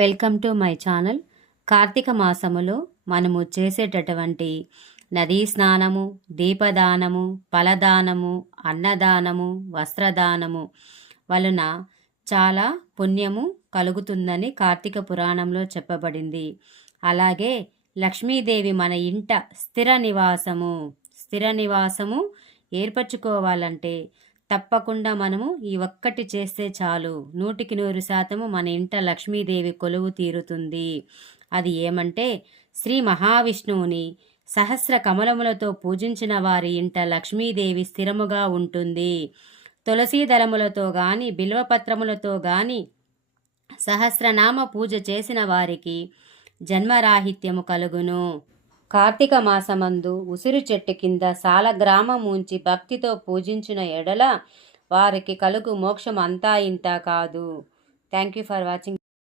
Welcome to my channel. Kartika మాసములో మనము చేసేటటువంటి నదీ స్నానము దీపదానము ఫలదానము అన్నదానము వస్త్రదానము వలన చాలా పుణ్యము కలుగుతుందని కార్తీక పురాణంలో చెప్పబడింది. అలాగే లక్ష్మీదేవి మన ఇంట స్థిర నివాసము స్థిర నివాసము ఏర్పరచుకోవాలంటే తప్పకుండా మనము ఈ ఒక్కటి చేస్తే చాలు. నూటికి నూరు శాతము మన ఇంట లక్ష్మీదేవి కొలువు తీరుతుంది. అది ఏమంటే శ్రీ మహావిష్ణువుని సహస్ర కమలములతో పూజించిన వారి ఇంట లక్ష్మీదేవి స్థిరముగా ఉంటుంది. తులసీ దళములతో గాని బిల్వపత్రములతో గాని సహస్రనామ పూజ చేసిన వారికి జన్మరాహిత్యము కలుగును. కార్తీక మాసమందు ఉసిరి చెట్టు కింద సాలగ్రామం ఉంచి భక్తితో పూజించిన ఎడల వారికి కలుగు మోక్షం అంతా ఇంత కాదు. Thank you for watching